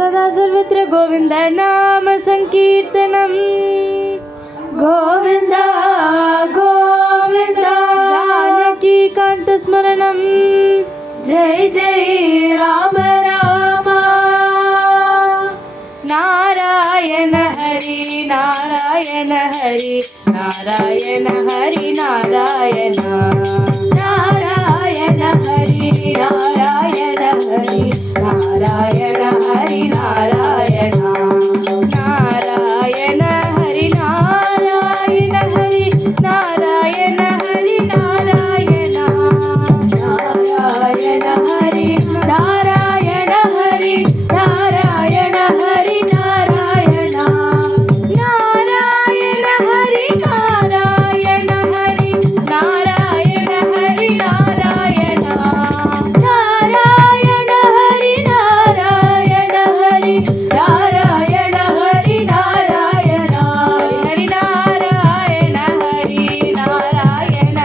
सदा सर्वत्र गोविंद नाम संकीर्तनम गोविंद गोविंद जानकी कांत स्मरणम जय जय राम राम नारायण हरि नारायण हरि नारायण हरि नारायण नारायण हरि नारायण हरि नारायण हरि नारायण नारायण हरि नारायण हरि नारायण हरि नारायण नारायण हरि नारायण हरि नारायण हरि नारायण नारायण हरि नारायण हरि नारायण हरि नारायण नारायण हरि नारायण हरि नारायण हरि नारायण हरि नारायण हरि नारायण हरि नारायण हरि नारायण हरि नारायण हरि नारायण हरि नारायण हरि नारायण नारायण हरि नारायण हरि नारायण हरि नारायण नारायण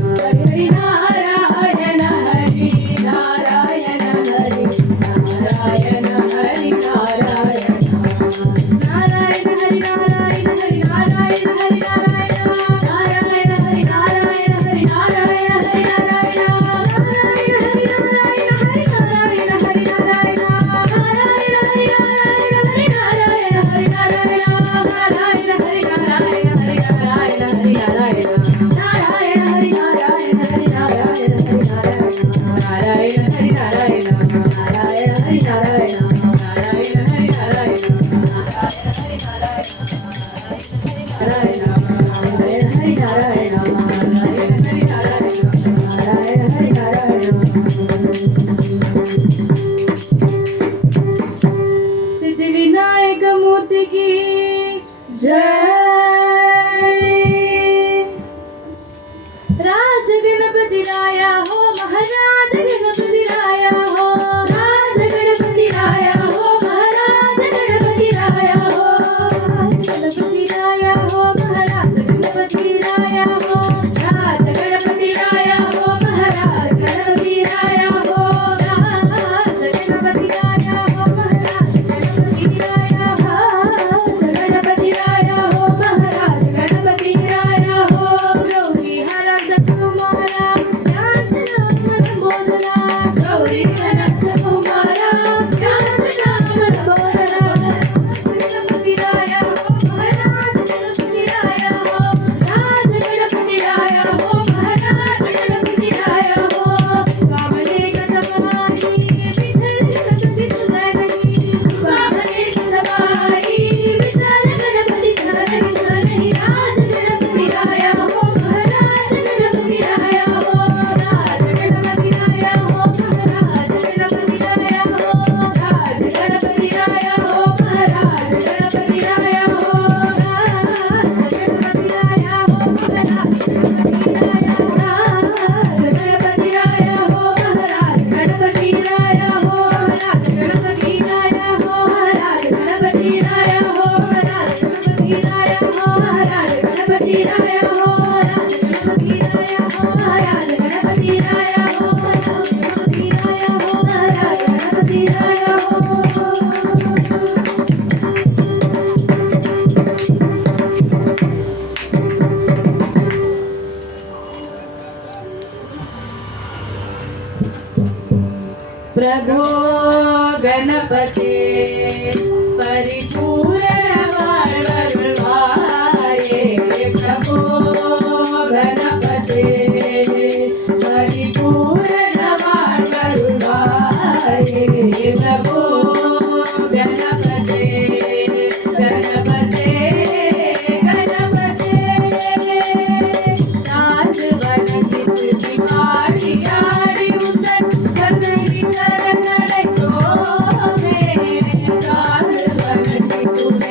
हरि नारायण हरि नारायण हरि नारायण नारायण हरि नारायण हरि नारायण हरि नारायण नारायण हरि नारायण हरि नारायण हरि नारायण नारायण हरि नारायण हरि नारायण हरि नारायण नारायण हरि नारायण हरि नारायण हरि नारायण नारायण हरि नारायण नारायण हरि नारायण नारायण हरि नारायण सिद्धि विनायक मूर्ति की जय राज गणपति राया हो महाराज गणपति राया हो राज गणपति राया हो महाराज गणपति राया हो गणपति राया हो महाराज गणपति राया हो राज गणपति राया हो महाराज गणपति राया हो राज गणपति राया हो महाराज गणपति राया हो गणपति राया हो महाराज गणपति राया हो गौरी हरज कुमारा ध्यान नाम बोलना गौरी हरज कुमारा ध्यान नाम बोलना गणपति राया हो महाराज गणपति राया हो राज गणपति राया हो महाराज गणपति राया हो कामने गजबाई विठ्ठल गणपति सुधारणी कामने गजबाई विठ्ठल गणपति सुधारणी राज गणपति राया हो महाराज गणपति राया हो राज गणपति राया हो महाराज गणपति राया हो राज गणपति राया हो महाराज गणपति राया हो राज गणपति राया हो महाराज गणपति राया हो राज गणपति राया हो महाराज गणपति राया हो राज गणपति राया हो महाराज गणपति राया हो राज गणपति राया हो महाराज गणपति राया हो राज गणपति राया हो महाराज गणपति राया हो राज गणपति राया हो महाराज गणपति राया हो प्रभो गणपते परिपूर्ण वाळवरुळाये प्रभो गणपते परिपूर्ण वाळवरुळाये प्रभो गणपते गणपते गणपते सात वनकी तुझी पाडी आडी उतर सनगी चरण सोमे सात वनकी तुझी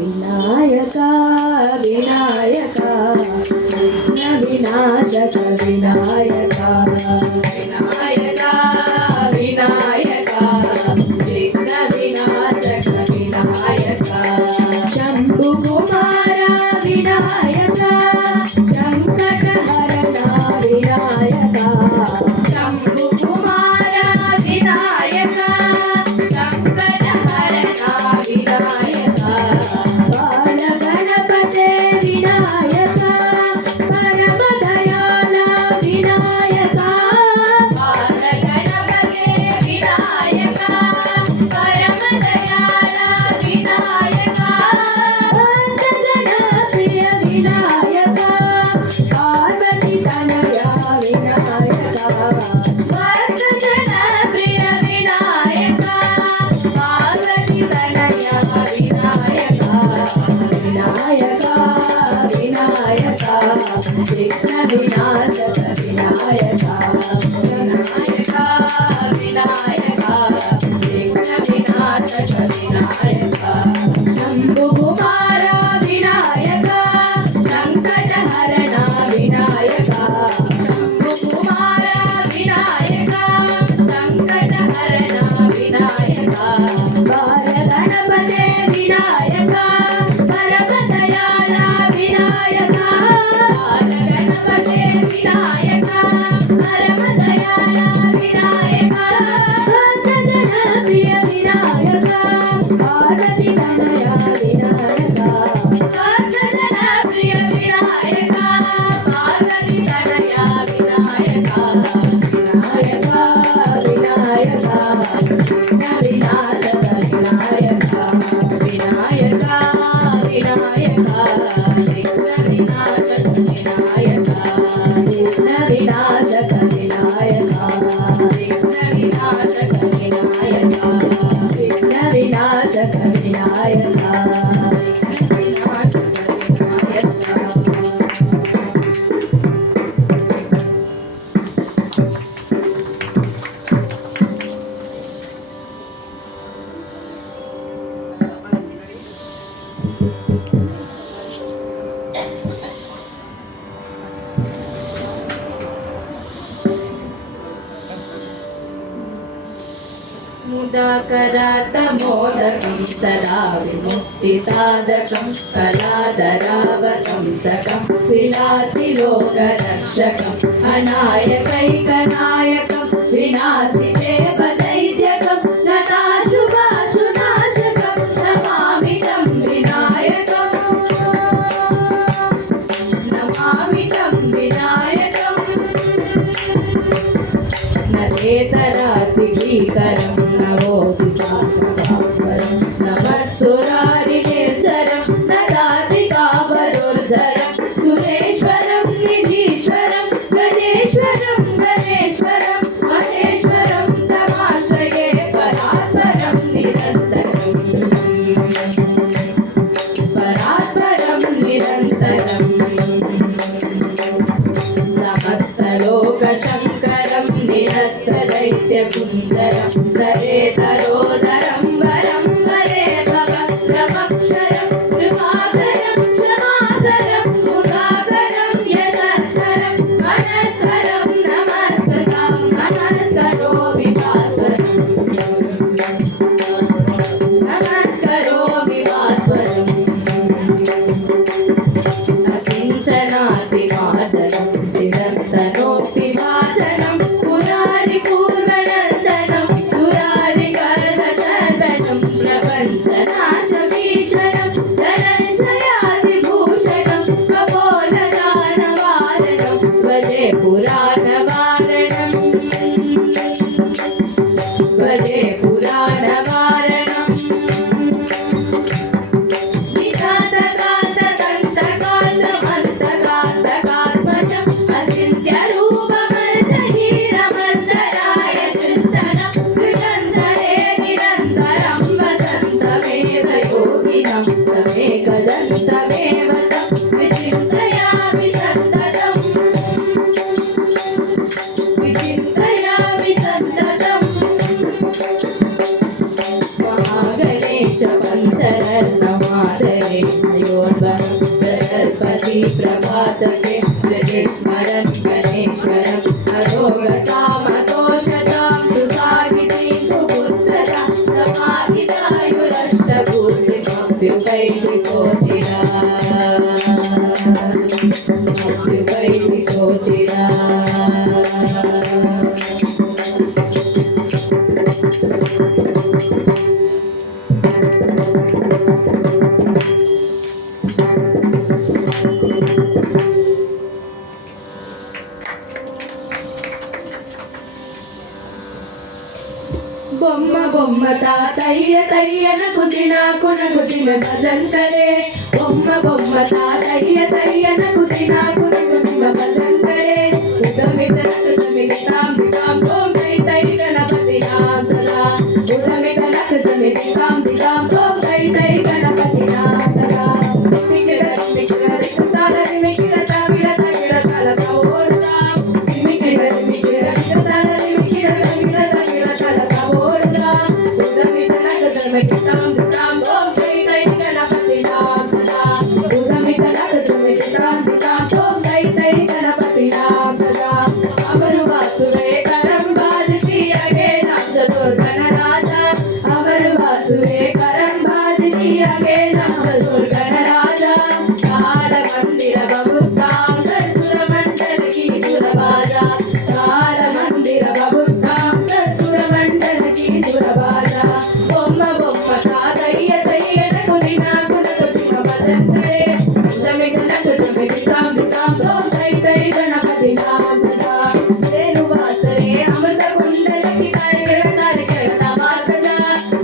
विनायक विनायक विघ्न विनाशक विनायक विनायक विनायक विघ्न विनाशक विनायक शंभु कुमार विनायक संकट हरना विनायक शंभु कुमार विनायक संकट हरना विनायक बाल गणपते विनायक परम दयाल विनायक बाल गणपते विनायक परम दयाल विनायक भक्त जन प्रिय विनायक पार्वती तनया विनायक भक्त जन प्रिय विनायक पार्वती तनया विनायक विनायक विनायक विघ्न विनाशक विनायक विनायक विनायक विघ्न विनाशक विनायक शंभु कुमार विनायक संकट हरना विनायक शंभु कुमार विनायक संकट हरना विनायक बाल गणपते विनायक परम दयाल विनायक बाल गणपते विनायक परम दयाल विनायक भक्त जन प्रिय विनायक पार्वती तनया विनायक भक्त जन प्रिय विनायक पार्वती तनया विनायक विनायक विनायक विघ्न विनाशक विनायक विनायक विनायक विघ्न विनाशक विनायक विघ्न विनाशक विनायक विघ्न विनाशक विनायक विघ्न विनाशक विनायक मुदाकरात मोदकं सदा विमुक्तिसाधकं कलाधरावतंसकं विलासिलोकरक्षकं अनायकैकनायकं विनाशिदेवदैत्यकं नताशुभाशुनाशकं नमामि तं विनायकम् नमामि तं विनायकम् न चेतरातिभीकरं नवोऽभिपाकपावरं न वत्सुरारिनिर्झरं न दातिकावरोद्धरं सुरेश्वरं निधीश्वरं गजेश्वरं गणेश्वरं महेश्वरं तमाश्रये परात्परं निरन्तरं परात्परं निरन्तरं दैत्यकुञ्जरं तरेतरोदरं वरं वरे भवत्रमक्षरं कृपाकरं क्षमाकरं मुदाकरं यशस्करं मनस्करं नमस्कृतं नमस्करो विभास्वरम् नमस्करो विभास्वरम् अकिञ्चनातिमातरं चिदन्तनोऽपि भाजनं पुरारिपूर्वनन्दनं सुरारिगर्भसर्वनं प्रपञ्चनाशभीषणं धनञ्जयादिभूषणं कपोलदानवारणं भजे पुराणवारणं भजे पुराणवारणम् तमेकदन्तमेव तं विचिन्तयामि सन्ततम् विचिन्तयामि सन्ततम् महागणेश पञ्चरत्नमादरे मयोन्वहं प्रतर्पति प्रभातके स्मरन् गणेश्वरम् अरोगतामतोषतां सुसाहितीं सुपुत्रतां समाहितायुरष्टभूतिमभ्युपैति सोचिरा బొమ్మ బొమ్మ తాతయ్య తయ్యన కుదినాకున కుదిన భజంకరే బొమ్మ బొమ్మ తాతయ్య తయ్యన కుదినాకున కుదిన భజంకరే ఉదమితనక సమితాం దితాం ఓం జై తై గణపతి నామ సదా ఉదమితనక సమితాం దితాం ఓం జై తై గణపతి నామ సదా మికిర మికిర రికుతాల మికిర తాగిర తాగిర తల కవోడతా మికిర మికిర రికుతాల మికిర తాగిర తాగిర తల Tam tam om jai jai ganapati naam sada udamitanaka tam tam om jai jai ganapati naam sada amaru vasure karam bhadti age naam jatur ganaraja amaru vasure karam bhadti age naam jatur ganaraja kala mandira babuttam satsura mandal ki surabaja kala mandira babuttam satsura mandal ki surabaja తాతయ్య తయ్యన కుదినాకున కుదిన భజంకరే ఉదమితనక సమితాం దితాం ఓం జై జై గణపతి నామ సదా రేణువాసరే అమృత కుండలకి తారికల తారికల సవాల్కదా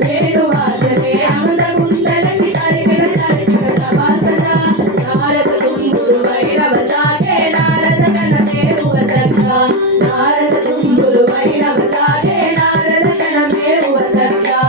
రేణువాసరే అమృత కుండలకి తారికల తారికల సవాల్కదా నారద తుంగురు వైరవ సాగే నారద గణమేరు వసంగా నారద తుంగురు వైరవ సాగే నారద గణమేరు వసంగా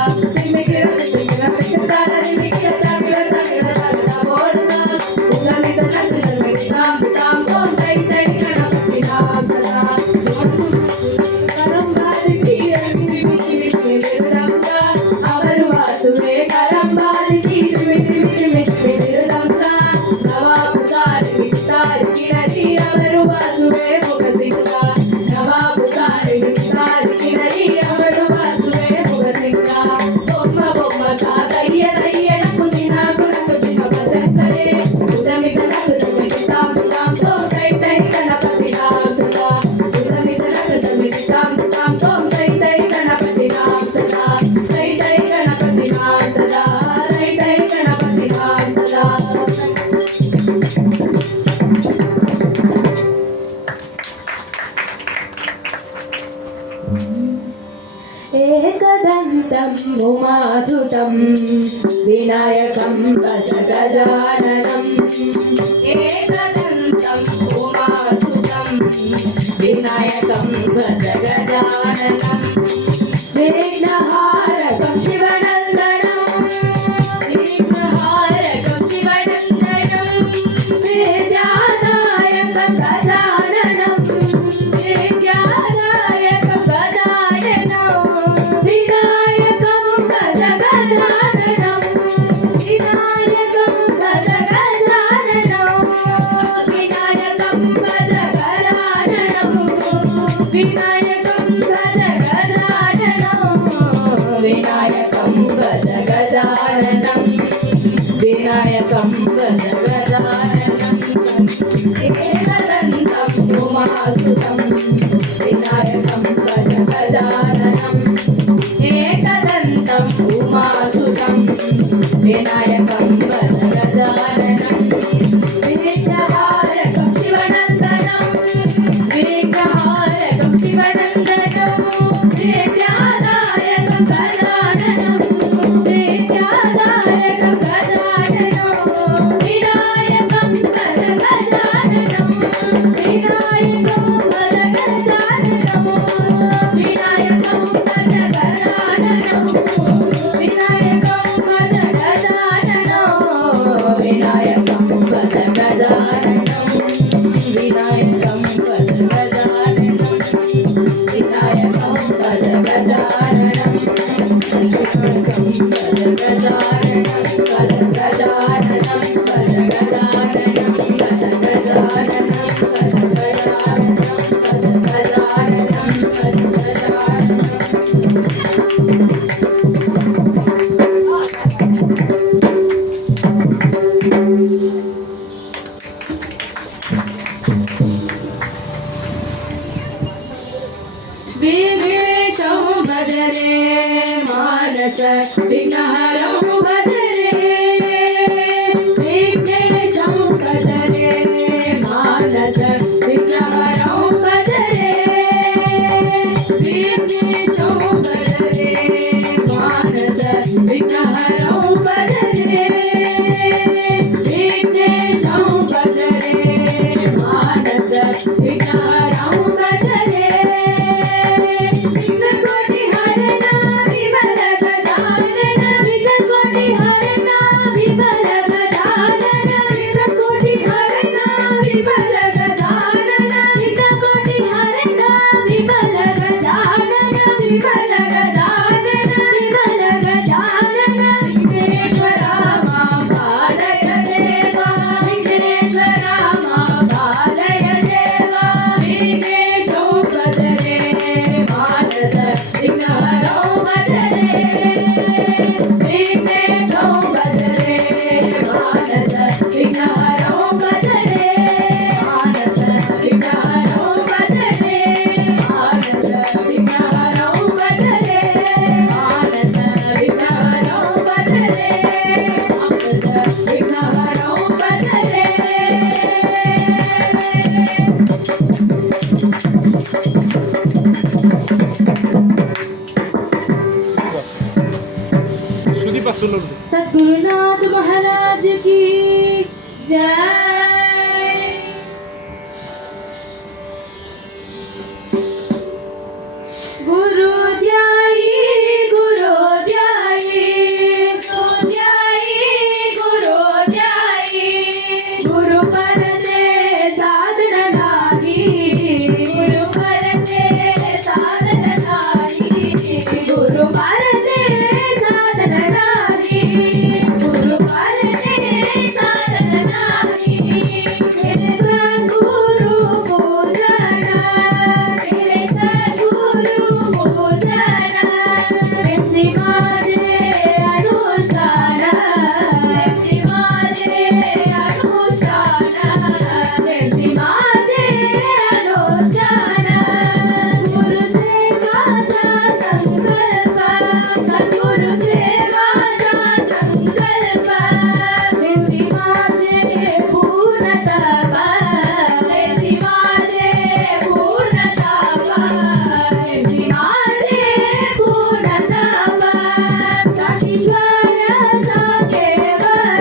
एकदन्तं उमासुतं विनायकं भज गजाननम् एकदन्तं उमासुतं विनायकं भज गजाननम् विघ्नहारकं शिवनन्दनं विघ्नहारकं शिवनन्दनं विद्यादायकं गजाननं विद्यादायकं गजाननं विनायकं भज गजाननं विघ्नहारकं शिवनन्दनं विघ्नहारकं शिवनन्दनं विद्यादायकं गजाननं विद्यादायकं गजाननं विनायकं भज गजाननं विनायकं भज गजाननं विनायकं भज गजाननं विनायकं भज गजाननं विनायकं भज गजाननं विनायकं भज गजाननं विनायकं भज गजाननं विनायकं भज गजाननं भज गजाननं भज गजाननं भज गजाननं भज गजाननं भज गजाननं भज गजाननं विघ्नेशं भजरे मानस विघ्नहरं भजरे विघ्नेशं भजरे मानस विघ्नहरं भजरे विघ्नेशं भजरे मानस विघ्नहरं भजरे विघ्नेशं भजरे मानस विघ्नहरं भजरे विघ्नकोटि हरना विमल गजानन विघ्नकोटि हरना विमल गजानन विघ्नकोटि हरना विमल गजानन विघ्नकोटि हरना विमल गजानन विमल गजानन विमल गजानन विघ्नेश्वरा मां पालय देवा विघ्नेश्वरा मां पालय देवा विघ्नेशं भजरे मानस विघ्नहरं भजरे विघ्नेशं भजरे मानस विघ्नहरं भजरे मानस विघ्नहरं भजरे मानस विघ्नहरं भजरे मानस विघ्नहरं भजरे मानस विघ्नहरं भजरे सुदीप सुनो सद्गुरुनाथ महाराज की जय गुरु ध्याई गुरु ध्याई गुरु ध्याई गुरु ध्याई गुरु परते साधन लागी गुरु परते साधन लागी गुरु परते साधन लागी गुरु परते साधन लागी मेरे सद्गुरु पूजना मेरे सद्गुरु पूजना प्रेमसी माझे अनुष्ठान प्रेमसी माझे अनुष्ठान प्रेमसी माझे अनुष्ठान गुरु सेवाचा संकल्प सद्गुरु सेवाचा संकल्प प्रेमसी माझे पूर्ण तप प्रेमसी माझे पूर्ण तप प्रेमसी माझे पूर्ण तप साक्षीश्वराचा केवळ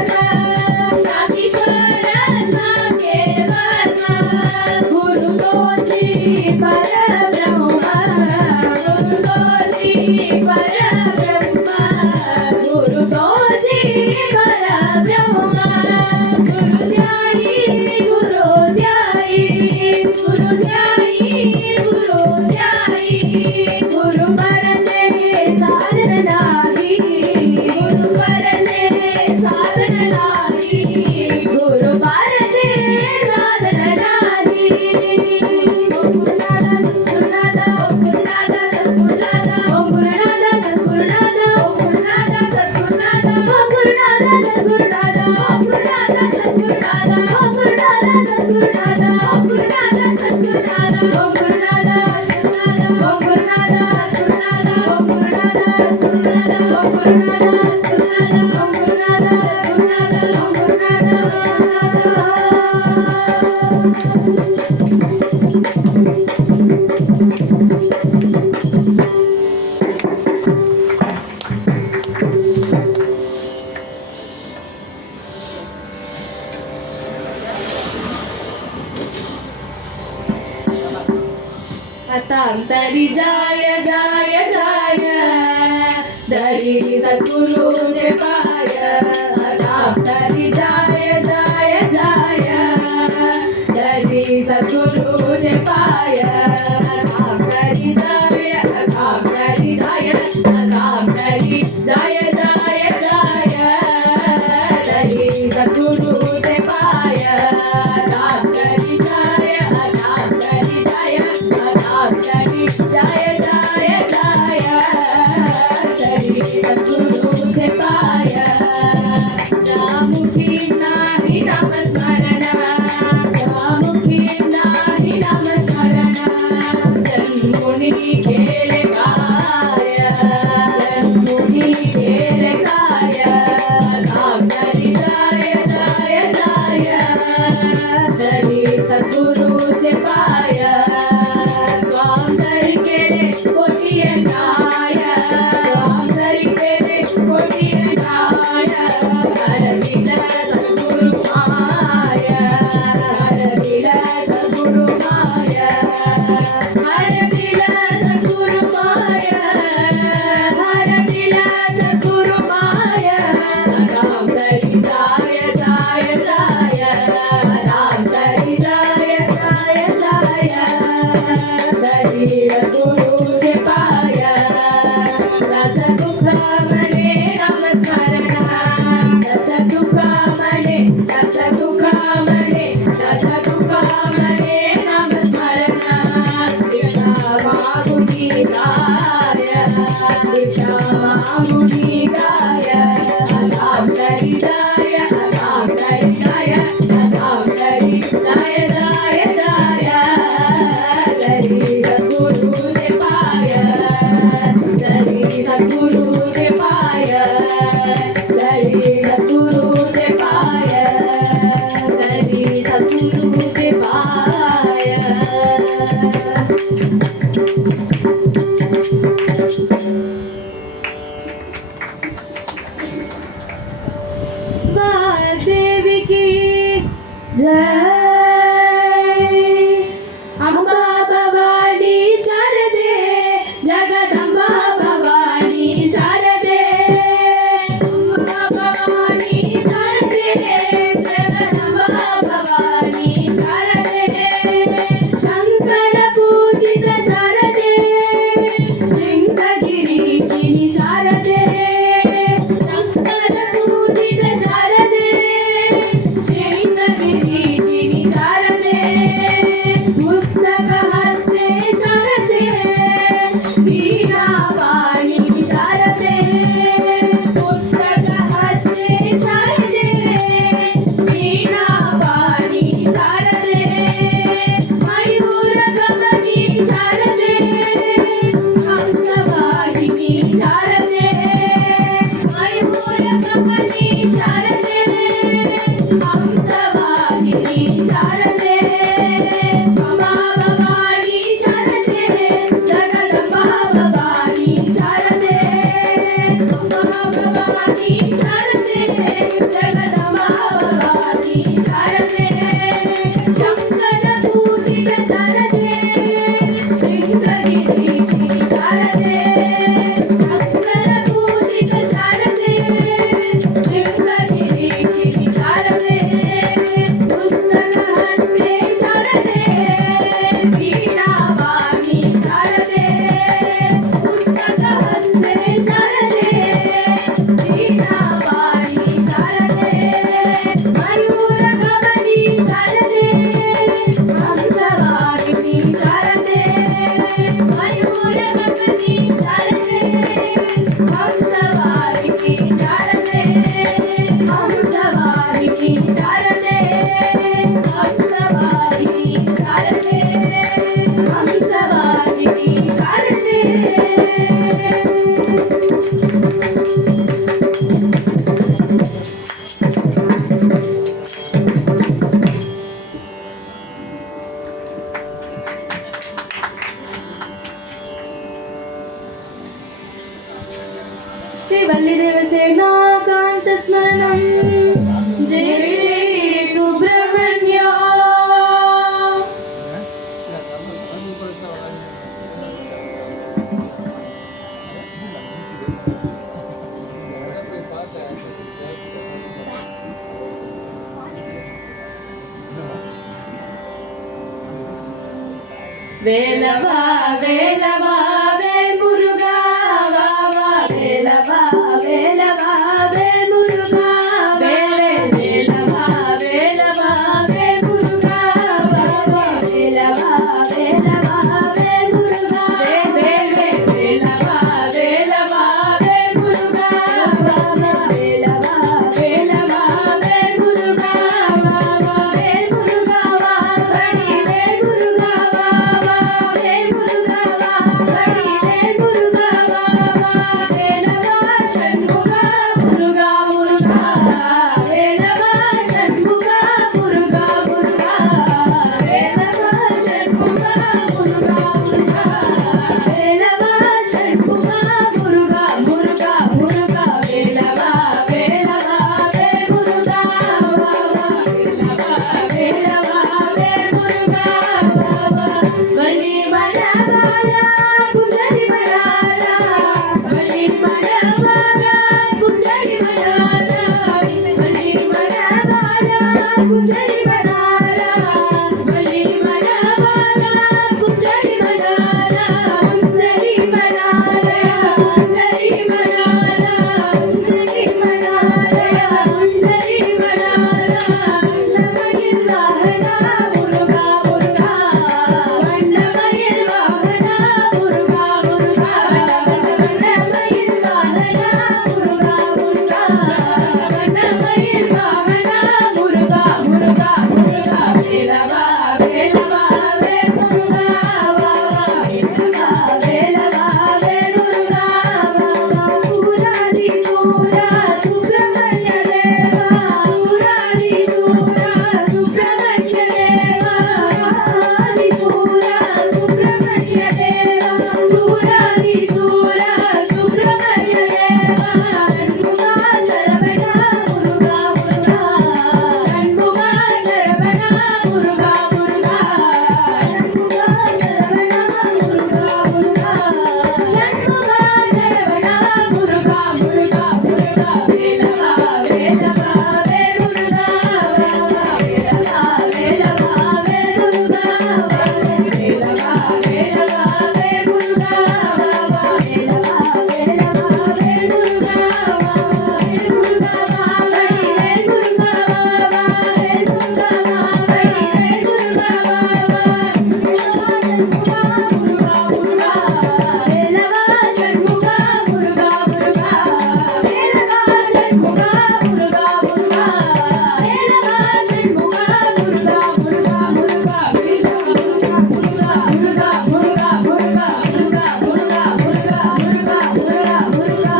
साक्षीश्वराचा केवळ गुरु तोची परब्रह्म गुरु तरि जाय जाय जाय दरि सद्गुरु कृपाय तरि जाय जाय जाय दरि सद्गुरु कृपाय तरि जाय तरि जाय तरि जाय जाय जाय दरि सद्गुरु कृपाय तरि जाय तरि जाय तरि जाय जाय जाय दरि सद्गुरु कृपाय जामुखी नाही नामस्मरण जामुखी नाही नामस्मरण जन्मुनी केले काय जन्मुनी केले काय तरि जाय जाय जाय दरि सद्गुरु कृपाय त्वां दरि केले कोटियनाय त्वां दरि केले कोटियनाय हरदिल सद्गुरु माय हरदिल सद्गुरु माय हरदिल सद्गुरु माय हरदिल सद्गुरु माय राम दरि जाय जाय जाय राम दरि जाय जाय जाय दरि गुरु कृपाय दस दुख मने नमस्मरण दस दुख मने दस दुख मने दस दुख मने नमस्मरण दीक्षा मागुनी गाय दीक्षा मागुनी गाय राम दरि जाय राम दरि जाय राम दरि जाय जाय जाय दरि सद्गुरु कृपाय दरि सद्गुरु कृपाय दरि सद्गुरु कृपाय दरि सद्गुरु कृपाय वाग्देवी की जय अम्बा भवानी शारदे जगदम्बा भवानी शारदे अम्बा भवानी शारदे जगदम्बा भवानी शारदे शंकर पूजित शारदे शृंगगिरीशिनि शारदे शंकर पूजित शारदे शृंगगिरीशिनि शारदे पुस्तक हस्ते शारदे वीणावाणी शारदे पुस्तक हस्ते शारदे वीणावाणी शारदे मयूरगमनी शारदे हंसवाहिनी शारदे मयूरगमनी शारदे हंसवाहिनी शारदे अम्बा भवानी शारदे जगदम्बा भवानी शारदे अम्बा भवानी शारदे जगदम्बा भवानी शारदे शंकर पूजित शारदे शृंगगिरीशिनि शारदे शंकर पूजित शारदे शृंगगिरीशिनि शारदे पुस्तक हस्ते शारदे वीणावाणी शारदे पुस्तक हस्ते शारदे वीणावाणी शारदे मयूरगमनी शारदे हंसवाहिनी शारदे मयूरगमनी शारदे हंसवाहिनी शारदे हंसवाहिनी शारदे हंसवाहिनी शारदे हंसवाहिनी शारदे श्री वल्लीदेव सेनाकांत स्मरणं जय जय सुब्रह्मण्य வேலவா வேலவா வேல் முருகா வா வா வேலவா வேலவா வேல் முருகா வேலவா வேலவா வேல் முருகா வா வா வேலவா வேலவா வேல் முருகா வேலவா வேலவா வேல் முருகா வா வா வேலவா வேலவா வேல் முருகா வா வா வேல் முருகா வா படி வேல் முருகா வா வா வேல் முருகா வா படி வேல் முருகா வா வா வேலவா சண்முகா முருகா முருகா வேலவா சண்முகா முருகா முருகா வேலவா சண்முகா முருகா முருகா வேலவா சண்முகா முருகா முருகா முருகா வேலவா வேலவா வேல் முருகா வா வா வேலவா வேலவா வேல் முருகா வா வா வலி மணவாளா குந்தரி மணவாளா வலி மணவாளா குந்தரி மணவாளா வலி மணவாளா குந்தரி மணவாளா வலி மணவாளா குந்தரி மணவாளா குந்தரி மணவாளா குந்தரி மணவாளா குந்தரி மணவாளா குந்தரி மணவாளா வண்ணமயில் வாகனா முருகா முருகா வண்ணமயில் வாகனா முருகா முருகா வண்ணமயில் வாகனா முருகா முருகா வண்ணமயில் வாகனா முருகா முருகா முருகா வேலவா வேலவா வேல் முருகா வா வா வேலவா வேலவா வேல் முருகா வா வா சூராதி சூரா சுப்பிரமணிய தேவா சூராதி சூரா சுப்பிரமணிய தேவா ஆதி சூரா சுப்பிரமணிய தேவா சூராதி சூரா சுப்பிரமணிய தேவா சண்முகா சரவணா முருகா முருகா சண்முகா சரவணா முருகா முருகா சண்முகா சரவணா முருகா முருகா சண்முகா சரவணா முருகா முருகா முருகா வேலவா வேலவா வேல் முருகா வா வா வேலவா வேலவா வேல் முருகா வா வேலவா வேலவா வேல் முருகா வா வா வேலவா வேலவா வேல் முருகா வா வா வேல் முருகா வா படி வேல் முருகா வா வா வேல் முருகா வா படி வேல் முருகா வா வா வேலவா சண்முகா முருகா முருகா வேலவா சண்முகா முருகா முருகா வேலவா சண்முகா முருகா முருகா வேலவா சண்முகா முருகா முருகா முருகா வேலவா முருகா முருகா முருகா முருகா முருகா முருகா முருகா முருகா முருகா முருகா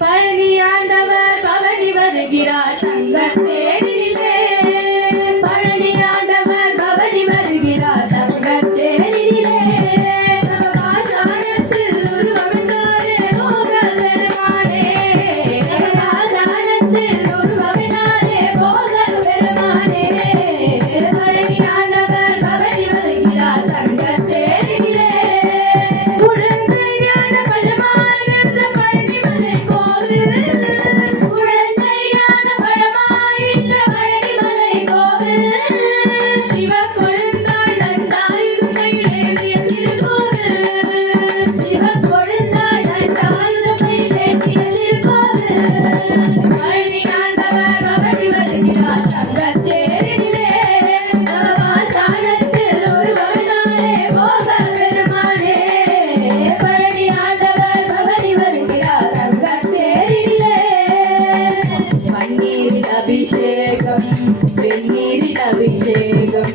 பழனி ஆண்டவர் பவனி வருகிறார் சங்கத்தேரிலே பழனி ஆண்டவர் பவனி வருகிறார் சங்கத்தேரிலே பாஷாணத்தில் உருவமிட்டாரே போக பெருமானே பாஷாணத்தில் உருவமிட்டாரே போக பெருமானே பழனி ஆண்டவர் பவனி வருகிறார் சங்கத்தேரிலே குழந்தையான பலமாயிருந்த பழனிமலை கோவில் குழந்தையான பழமாயிருந்த பழனிமலை கோவில் சிவ கொழுந்தாய் தந்தாயுதம் கையிலேந்திய திருக்கோவில் சிவ கொழுந்தாய் தந்தாயுதம் கையிலேந்திய திருக்கோவில் பழனி ஆண்டவர் பவனி வருகிறார் சங்கத்தேரிலே நவபாஷாணத்தில் உருவமிட்டாரே போக பெருமானே பழனி ஆண்டவர் பவனி வருகிறார் சங்கத்தேரிலே பன்னீரில் அபிஷேகம் வெந்நீரில் அபிஷேகம்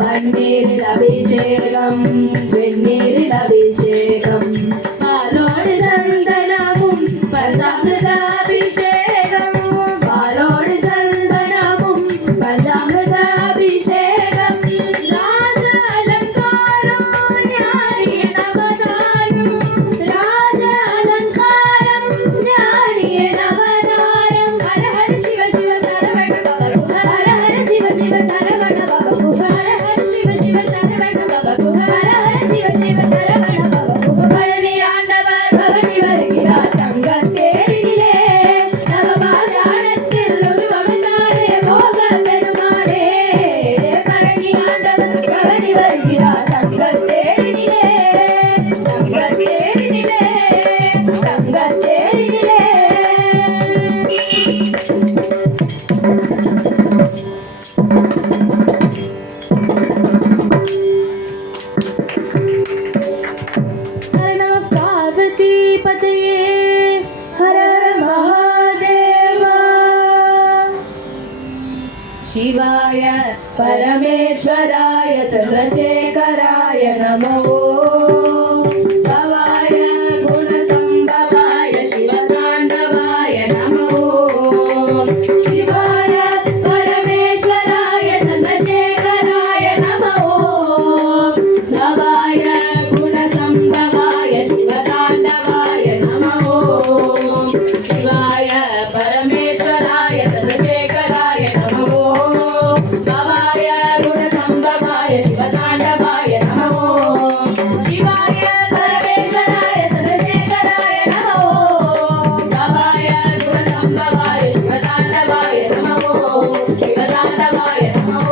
பன்னீரில் அபிஷேகம் வெந்நீரில் அபிஷேகம் பாலோடு சந்தனமும் பஞ்சாமிர்தாபிஷேகம் பாலோடு சந்தனமும் பஞ்சாமிர்தாபிஷேகம் ராஜ அலங்காரம் ஞானியின் அவதாரம் ராஜ அலங்காரம் पार्वतीपतये हर महादेव। शिवाय परमेश्वराय चन्द्रशेखराय नमो। भवाय गुणसम्भवाय शिवताण्डवाय नमो। शिवाय परमेश्वराय चन्द्रशेखराय नमो। भवाय गुणसम्भवाय शिवताण्डवाय नमो। शिवाय परमेश्वराय चन्द्रशेखराय नमो। भवाय गुणसम्भवाय शिवताण्डवाय नमो। शिवाय परमेश्वराय चन्द्रशेखराय नमो। भवाय गुणसम्भवाय शिवताण्डवाय नमो। शिवताण्डवाय नमो।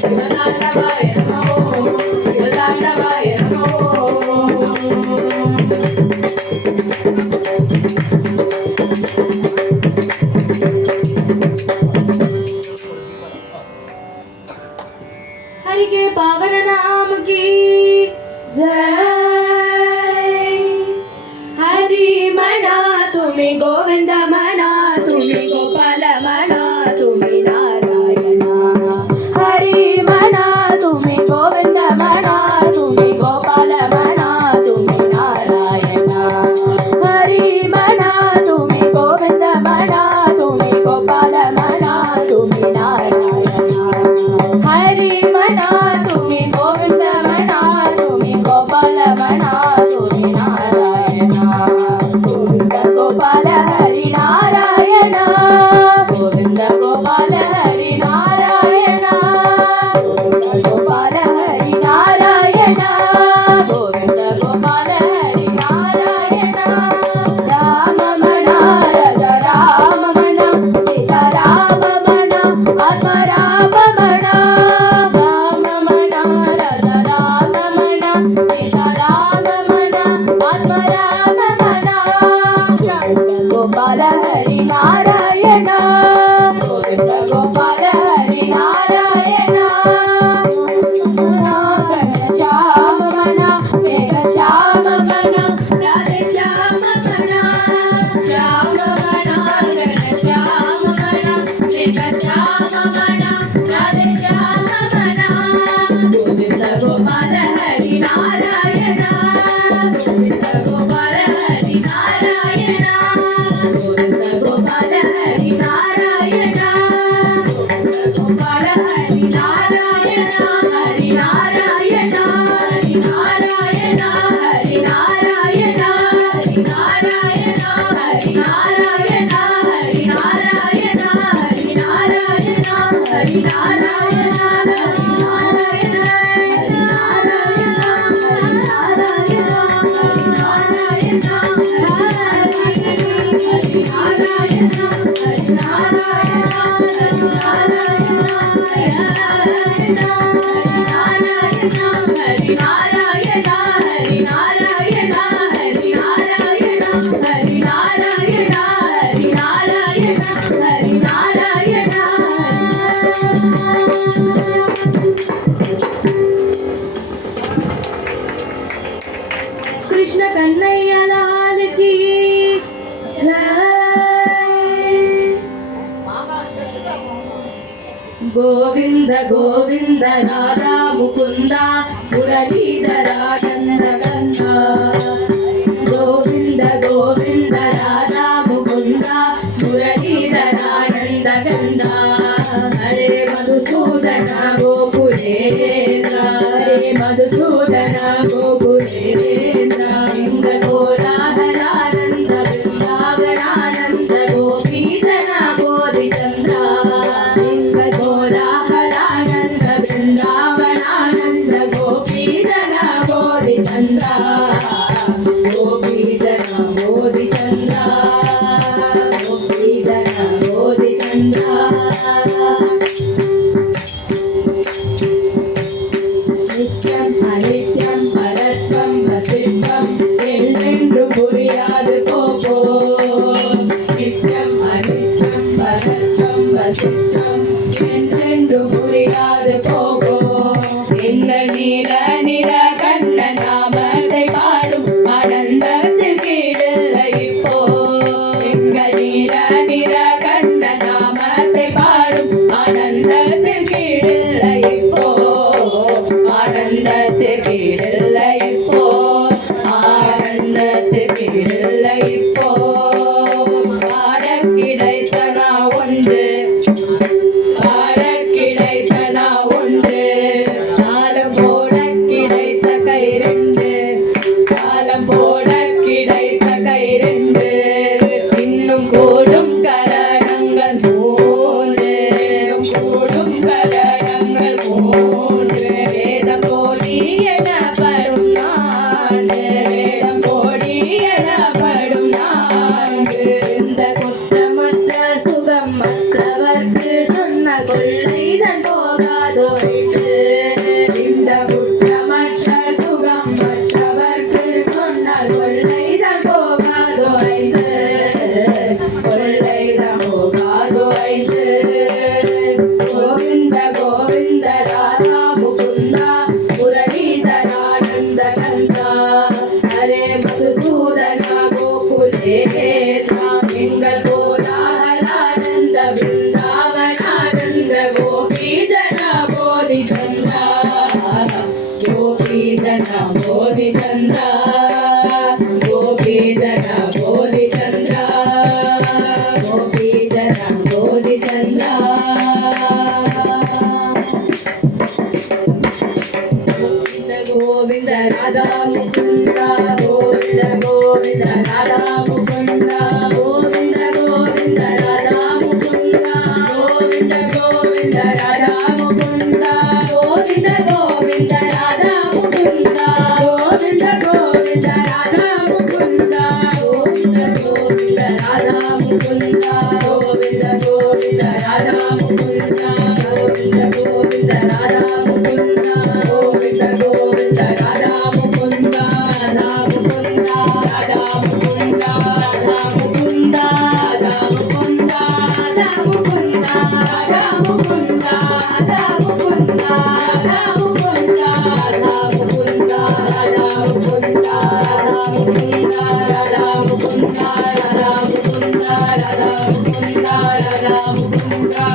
शिवताण्डवाय नमो। शिवताण्डवाय नमो। हरि के पावन नाम की जय। हरि मना तुम्हें गोविंद मना तुम्हें गोपाल मना तुम्हें नारायण। हरि मना तुम्हें गोविंद मना तुम्हें गोपाल मना तुम्हें नारायण। हरि मना तुम्हें गोविंद मना तुम्हें गोपाल मना तुम्हें नारायण। हरि मना तुम्हें गोविंद मना तुम्हें गोपाल मना तुम्हें नारायण। गोविंद गोपाल हरि नारायण। गोविंद गोपाल हरि नारायण। गोविंद गोपाल हरि नारायण। गोविंद गोपाल हरि नारायण। राम मना रज राम मना सीता राम मना आत्मा राम मना। राम मना रज राम मना सीता राम मना आत्मा राम मना। गोविंद गोपाल हरि नारायण। गोविंद गोपाल हरि नारायण। श्याम मना मेघ श्याम मना राधे श्याम मना। श्याम मना घन श्याम मना मेघ श्याम मना राधे श्याम मना। गोविंद गोपाल हरि नारायण। गोविंद गोपाल हरि नारायण। गोविंद गोपाल हरि नारायण। गोविंद गोपाल हरि नारायण। हरि नारायण। हरि नारायण। हरि नारायण। हरि नारायण। हरि नारायण। हरि नारायण। हरि नारायण। हरि नारायण। हरि नारायण। कृष्ण कन्हैया लाल की जय। गोविंद गोविंद राधा मुकुंद मुरलीधरानंद कंदा। गोविंद गोविंद राधा मुकुंद मुरलीधरानंद कंदा। हरे मधुसूदन गोकुलेन्द्र। हरे मधुसूदन गोकुलेन्द्र। इंद कोलाहलानंद वृंदावनानंद गोपीजन गोरीचंद्र। इंद कोलाहलानंद वृंदावनानंद गोपीजन गोरीचंद्र। राधा मुकुंद गोविंद गोविंद राधा मुकुंद गोविंद गोविंद राधा मुकुंद गोविंद गोविंद राधा मुकुंद गोविंद गोविंद राधा मुकुंद गोविंद गोविंद राधा मुकुंद गोविंद गोविंद राधा मुकुंद गोविंद गोविंद राधा मुकुंद गोविंद गोविंद राधा मुकुंद राधा मुकुंद राधा मुकुंद राधा मुकुंद राधा मुकुंद राधा मुकुंद राधा मुकुंद राधा मुकुंद राधा मुकुंद राधा मुकुंद राधा मुकुंद राधा मुकुंद राधा मुकुंद राधा मुकुंद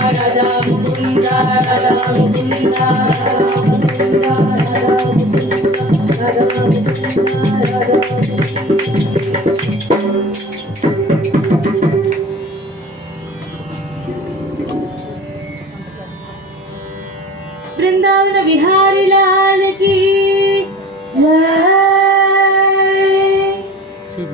राधा मुकुंद राधा मुकुंद राधा मुकुंद राधा वृंदावन विहारी लाल की जय।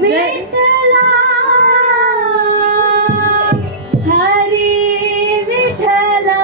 विठला हरी विठला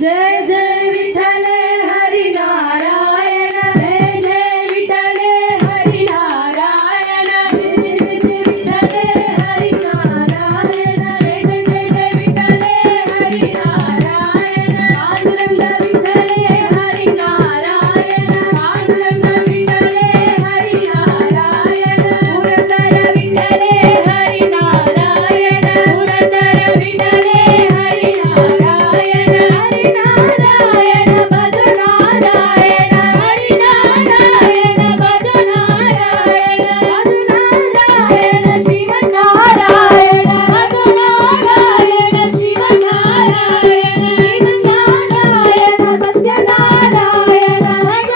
जय जय विठले हरी नारायण जय जय विठले हरी नारायण जय जय विठले हरी नारायण जय जय विठले हरी नारायण पांडुरंग विठले हरी नारायण पांडुरंग विठले हरी नारायण पुरंदर विठले हरी नारायण पुरंदर विठले हरी नारायण हरी नारायण भज नारायण हरी नारायण भज नारायण भज नारायण शिव नारायण भज नारायण शिव नारायण शिव नारायण सत्य नारायण भज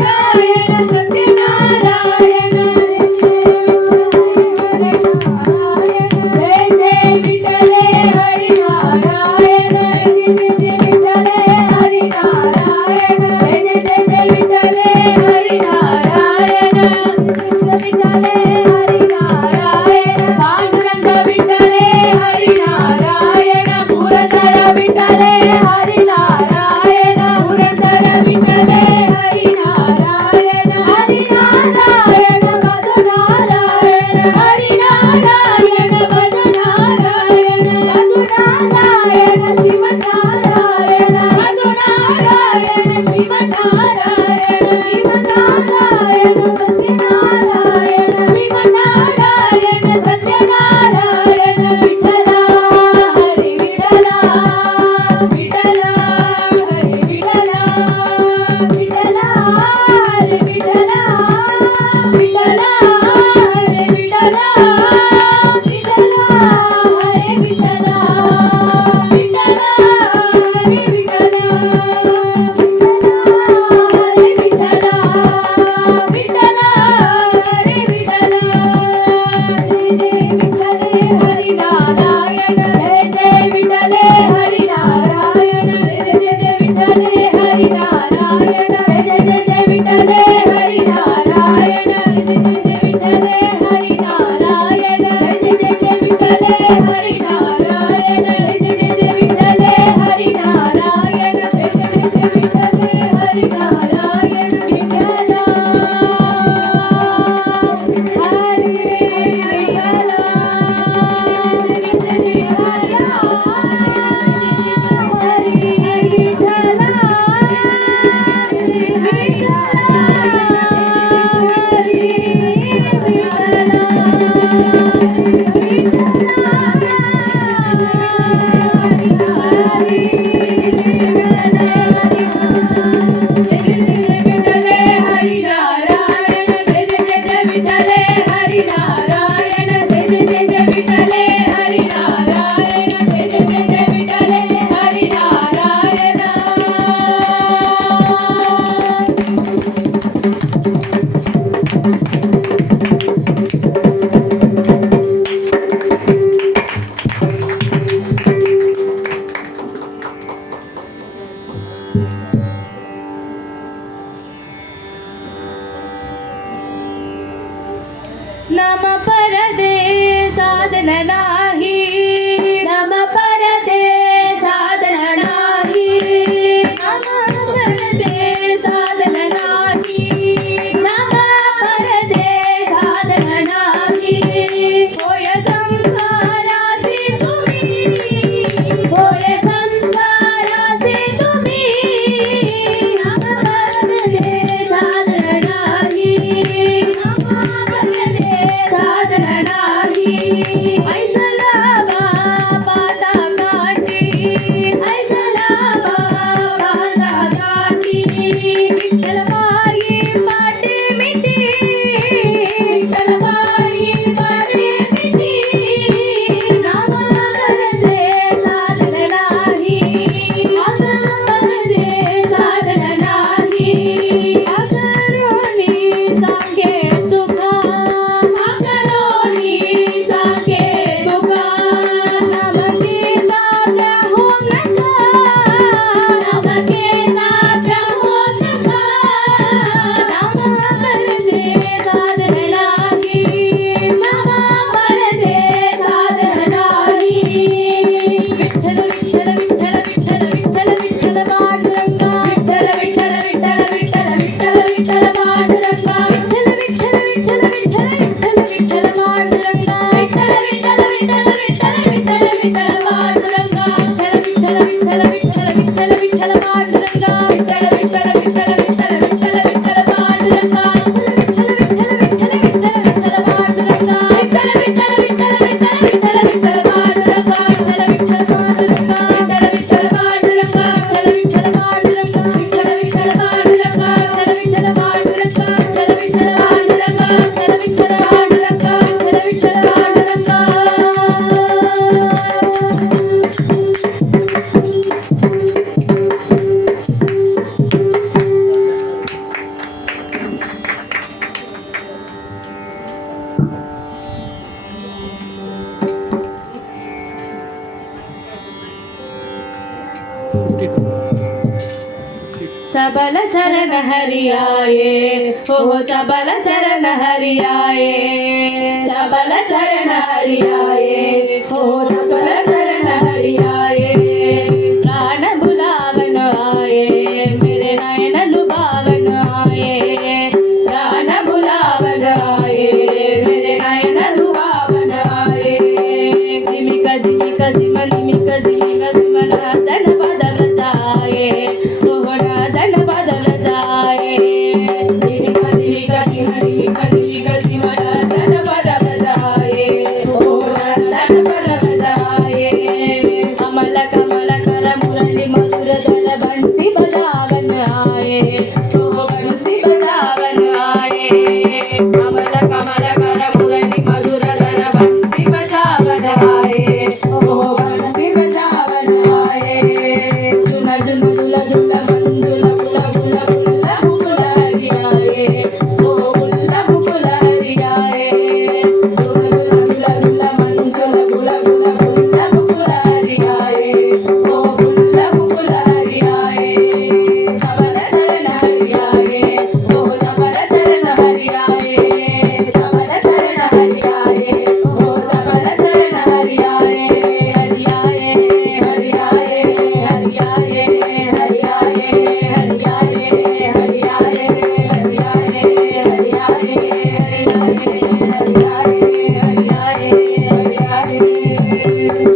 नारायण सत्य नारायण जय जय विठले हरी नारायण जय जय विठले हरी नारायण जय जय विठले हरी नारायण विठले हरी नारायण पांडुरंग विठले हरी नारायण पुरंदर विठले हरी नारायण पुरंदर विठले हरी नारायण हरी नारायण भज नारायण हरी नारायण भज नारायण भज नारायण शिव नारायण भज नारायण शिव नारायण शिव नारायण सत्य नारायण शिव नारायण सत्य नारायण विठला हरी विठला विठला हरी विठला विठला हरी विठला विठला हरी विठला विठला हरी विठला विठला हरी विठला हरी विठला विठला हरी विठला जय जय विठले हरी नारायण जय जय विठले हरी नारायण जय जय विठले हरी नारायण जय जय विठले हरी नारायण जय जय विठले हरी नारायण जय जय विठले हरी नारायण जय जय विठले हरी नारायण जय जय विठले हरी नारायण विठला हरी विठला नम परदे साधन नाही नम परदे साधन नाही नम परदे साधन नाही नम परदे साधन नाही होय संसारासी तुम्ही होय संसारासी तुम्ही नम परदे साधन नाही नम परदे साधन नाही ऐसला चबल चरण हरियाए हो चबल चरण हरियाए चबल चरण हरियाए हो चबल चरण हरियाए प्राण बुलावन आए मेरे नयन लुभावन आए प्राण बुलावन आए मेरे नयन लुभावन आए दिमिक दिमिक दिम दिमिक दिमिक दिमना दन पद बजाए तोहरा दन पद बजाए दिमिक दिमिक दिम दिमिक दिमिक दिमना दन पद बजाए तोहरा दन पद बजाए कमल कमल कर मुरली मधुर दल बंसी बजावन आए तो बंसी बजावन आए कमल कमल कर मुरली मधुर दल बंसी बजावन आए तो बंसी बजावन आए जुन जुन जुल जुल मंजुल बुल बुल बुल बुल हरियाए तो बुल बुल हरियाए जुन जुन जुल जुल मंजुल बुल बुल बुल बुल हरियाए तो बुल बुल हरियाए सबल चरण हरियाए तो सबल चरण हरियाए सबल चरण हरियाए तो सबल चरण हरियाए हरियाए हरियाए हरियाए हरियाए हरियाए हरियाए हरियाए हरियाए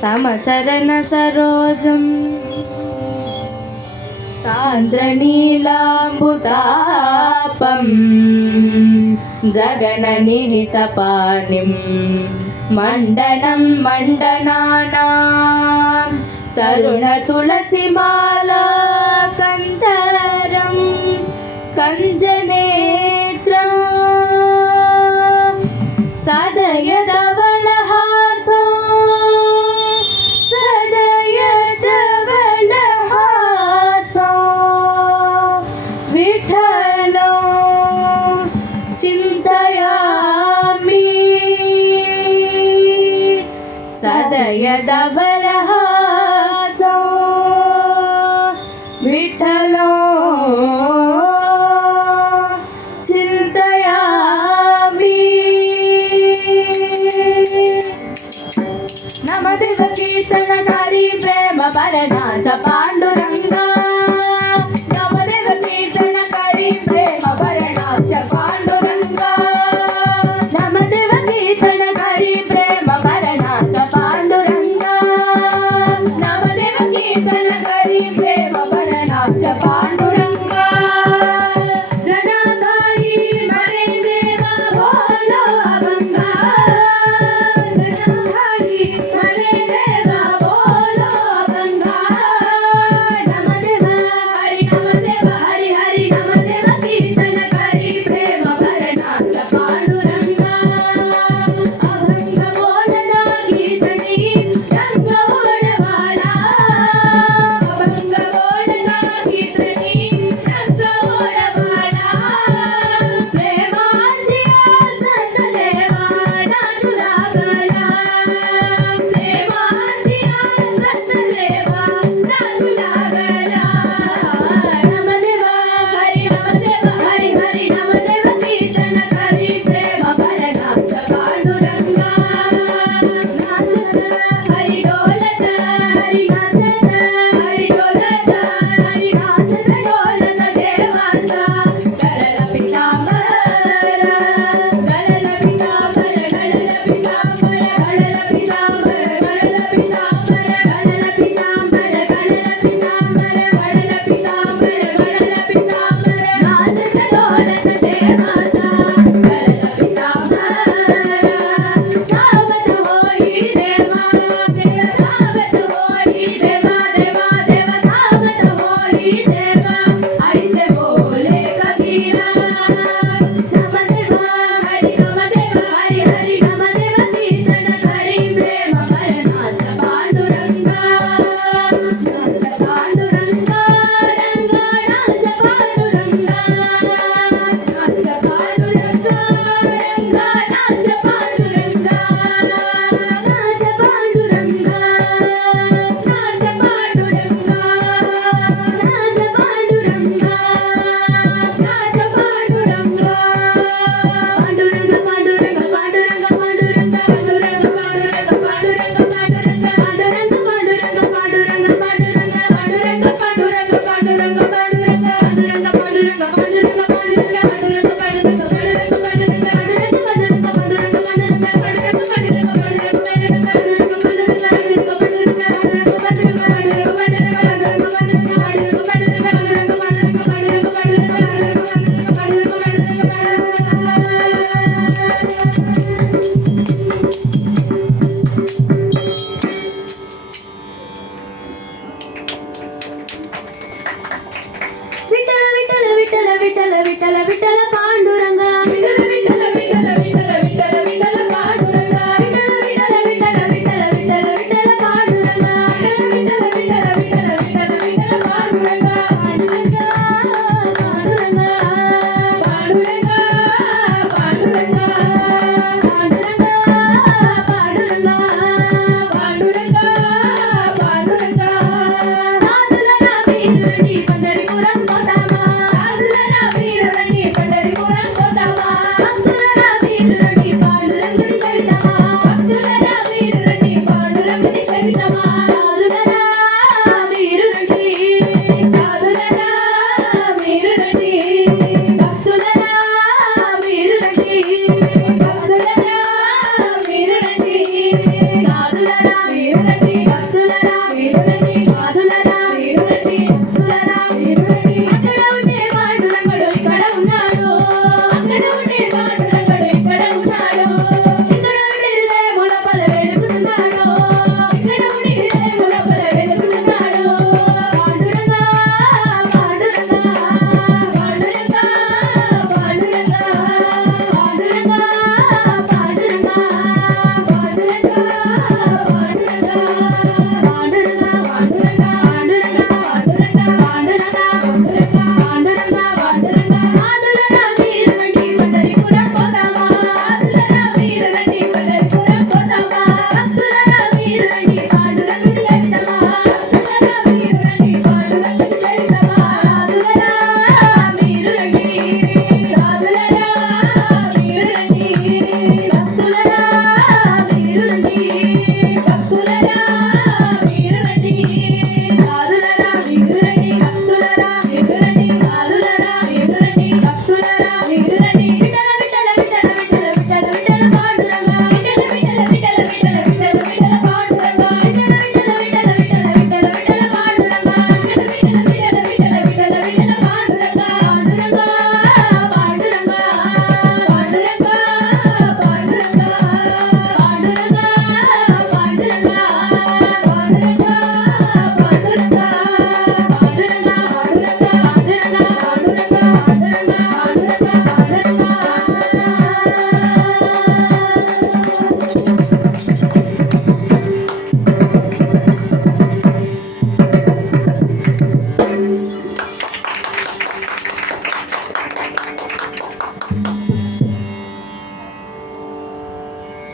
समचरण सरोजं सान्द्रनीलाम्बुतापं जगननिहितपानिं मण्डनं मण्डनानां तरुणतुलसीमाला कन्धरं कञ्जनेत्रं सदयदवलहासं सदयदवलहासं विठ्ठलं चिन्तयामि सदयदवलहासं विठ्ठलं चिन्तयामि नमदेव कीर्तनकारी प्रेम भरणाचा पांडुरंगा नमदेव कीर्तनकारी प्रेम भरणाचा पांडुरंगा नमदेव कीर्तनकारी प्रेम भरणाचा पांडुरंगा नमदेव कीर्तनकारी प्रेम भरणाचा पांडुरंगा जनाधारी मरे देवा बोलो अभंगा जनाधारी मरे देवा बोलो अभंगा విఠల విఠల పాండురంగ విఠల విఠల విఠల విఠల విఠల విఠల పాండురంగ విఠల విఠల విఠల విఠల విఠల విఠల పాండురంగ విఠల విఠల విఠల విఠల విఠల పాండురంగ పాండురంగ పాండురంగ పాండురంగ పాండురంగ పాండురంగ పాండురంగ పాండురంగ సాధులన వీరుని పండరిపురం పోతామా సాధులన వీరుని పండరిపురం పోతామా భక్తులన వీరుని పాండురంగుని చరితమా భక్తులన వీరుని పాండురంగుని చరితమా సాధులన వీరుని సాధులన వీరుని భక్తులన వీరుని భక్తులన వీరుని సాధులన వీరుని భక్తులన వీరుని సాధులన వీరుని భక్తులన వీరుని అక్కడ ఉండే పాండురంగుడు ఇక్కడ ఉన్నాడు అక్కడ ఉండే పాండురంగుడు ఇక్కడ ఉన్నాడు ఇక్కడ ఉండిలే ములపల వెలుగుతున్నాడు ఇక్కడ ఉండిలే ములపల వెలుగుతున్నాడు పాండురంగ పాండురంగ పాండురంగ పాండురంగ పాండురంగ పాండురంగ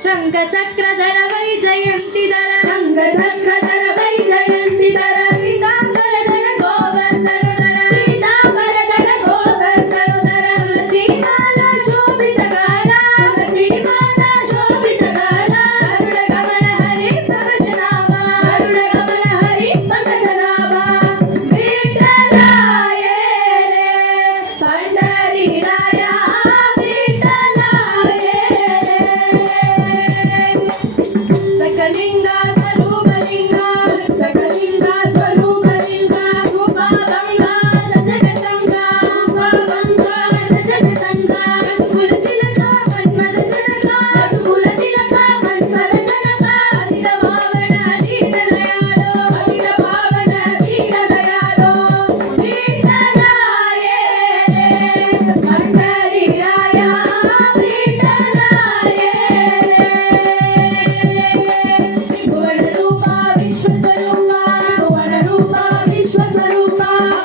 శంఖ చక్రధర వై జయంతిధర శంఖ చక్రధర వై జయంతిధర పీతాంబరధర గోవర్ధనధర పీతాంబరధర గోవర్ధనధర తులసీమాల శోభితగాల తులసీమాల శోభితగాల గరుడ గమన హరి పంకజనాభ గరుడ గమన హరి పంకజనాభ విఠలాయ రే పండరీరాయ విఠలాయ రే సకలింగ స్వరూపలింగ సకలింగ స్వరూపలింగ రూపభంగ సజగతంగ రూపభంగ సజగతంగ రఘుకుల తిలక మన్మథ జనక రఘుకుల తిలక మన్మథ జనక అఖిల భావన దీన దయాళో అఖిల భావన దీన దయాళో విఠలాయ రే పండరీరాయ విఠలాయ రే భువన రూప విశ్వస్వరూప భువన రూప విశ్వస్వరూప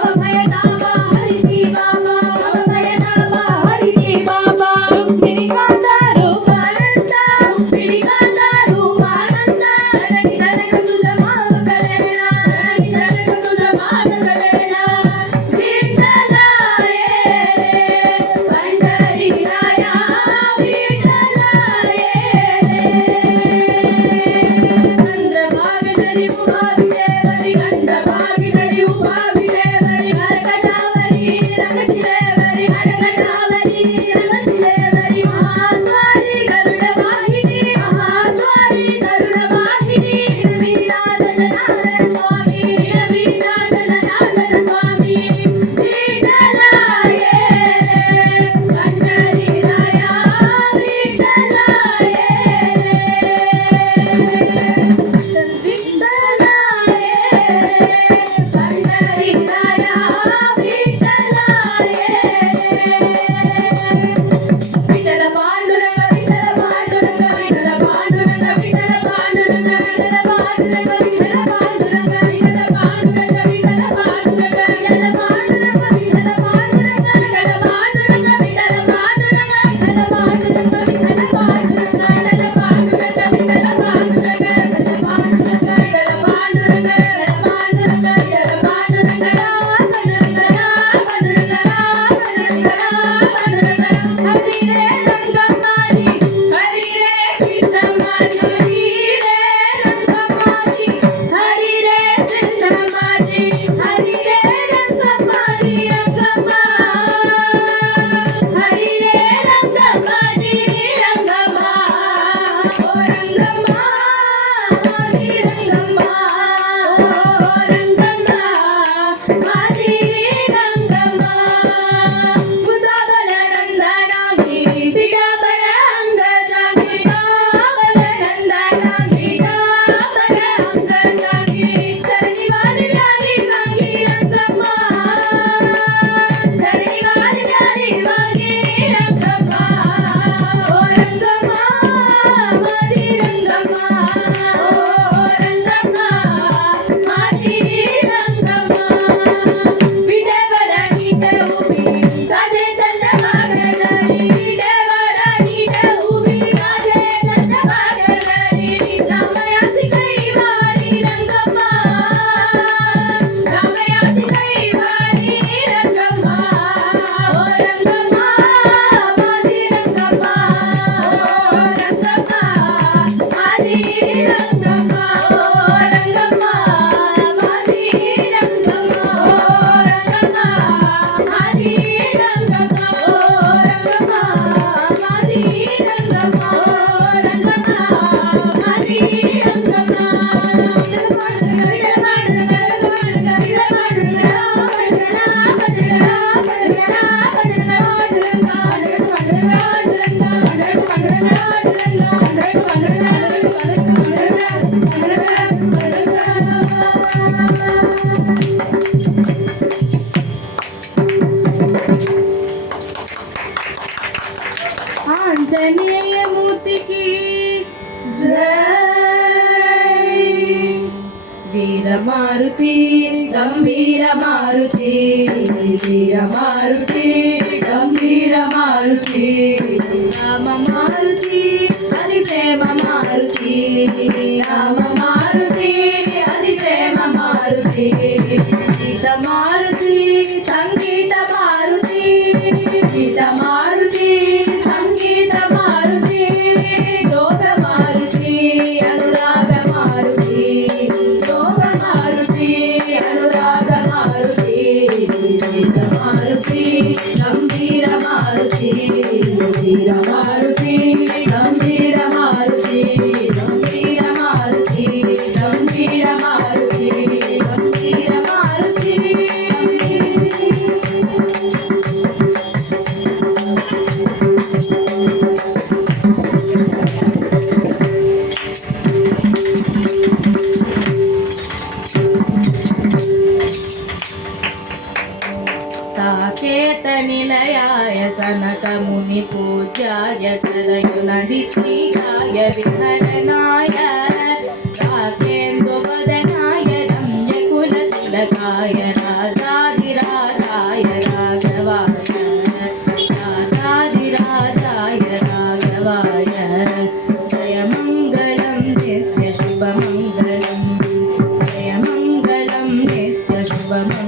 అభయదామ హరితి బాబా అభయదామ హరితి బాబా రుక్మిణి కాంత రూపానంద రుక్మిణి కాంత రూపానంద ధరణి ధనక సుధమావ కలేణ ధరణి ధనక సుధమావ కలేణ విఠలాయ రే పండరీరాయ విఠలాయ రే ఉపావిదేవరి గంధభాగిని ఉపావిదేవరి హరకటావరి రంగశిలేవరి హరకటావరి రంగశిలేవరి మహాద్వారి గరుడ వాహిని మహాద్వారి గరుడ వాహిని వీణాదనాదన స్వామి వీణాదనాదన స్వామి విఠలాయ రే పండరీరాయ విఠలాయ రే విఠలాయ मारुति गंभीर मारुति धीर मारुति गंभीर मारुति राम मारुति अति प्रेम मारुति राम मारुति अति प्रेम मारुति गीत मारुति संगीत मारुति गीत मारुति संगीत मारुति योग मारुति अनुराग मारुति योग मारुति अनुराग मारुति गीत मारुति गंभीर मारुति धीर मारुति गंभीर मारुति गंभीर मारुति गंभीर मारुति गंभीर मारुति साकेत निलयाय सनक मुनि पूज्याय सरयुनदितीयाय विहरणाय राकेन्दु वदनाय रम्य कुल तिलकाय राजाधिराजाय राघवाय राजाधिराजाय राघवाय जय मंगलम नित्य शुभ मंगलम जय मंगलम नित्य शुभ मंगलम